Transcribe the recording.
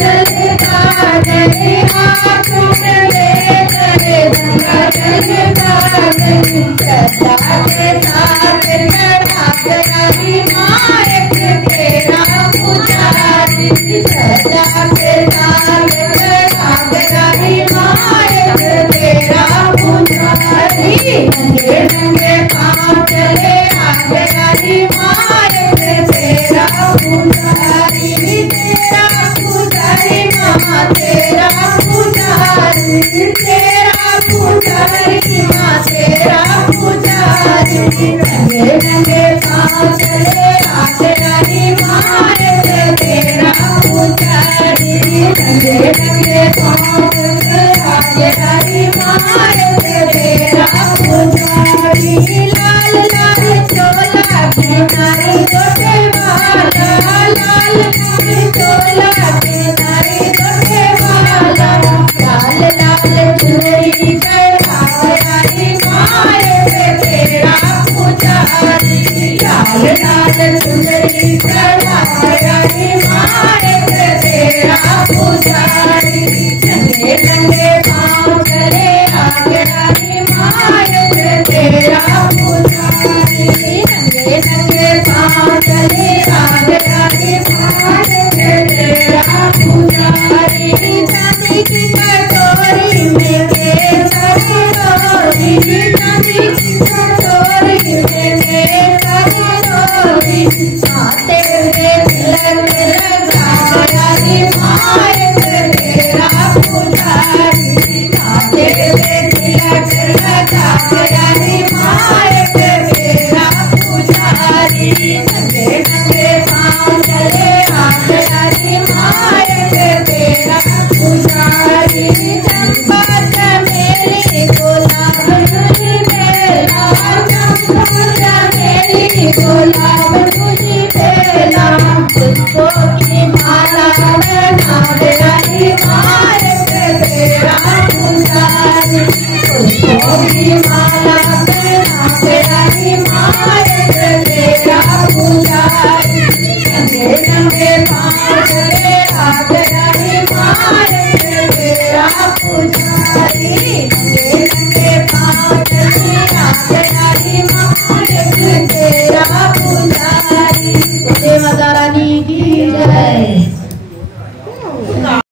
चले गाजरे हाथ में लेकर गंगा जल गाजरे श्रद्धा के साथ चढ़ा करारी मायक तेरा पुजारी श्रद्धा के साथ चढ़ा करारी मायक तेरा पुजारी नंगे नंगे पाँव चले आगरारी मायक तेरा पुजारी माँ तेरा पुजारी माँ तेरा पुजारी नंगे नंगे पाँव चले आगरारी मायक तेरा पुजारी नंगे नंगे पाँव चले आगरारी मायक तेरा पुजारी लाल लाल चोला किनारे गोटे वाला लाल लाल चोला किनारे गोटे वाला लाल लाल चुनरी चढ़ाई मायक तेरा पुजारी लाल लाल चुनरी चढ़ाई मायक तेरा पुजारी नंगे नंगे पाँव चले आगरारी मायक तेरा पुजारी नंगे नंगे पाँव चले आगरारी मायक तेरा पुजारी चांदी की कटोरी में केसर रोरी चांदी की कटोरी में केसर रोरी साथे में तिलक लगाई मायक तेरा पुजारी साथे में तिलक लगाई मायक तेरा पुजारी नंगे नंगे पाँव चले आगरारी मायक तेरा पुजारी चंपा चमेली गुलाब तुझी बेला चंपा चमेली गुलाब तुझी बेला पुष्पों की माला आगरारी मायक तेरा पुजारी पुष्पों की माला आगरारी मायक तेरा पुजारी नंगे नंगे पाँव चले आगरारी मायक तेरा पुजारी नंगे नंगे पाँव चले आगरारी मायक तेरा पुजारी। जय माता रानी की जय।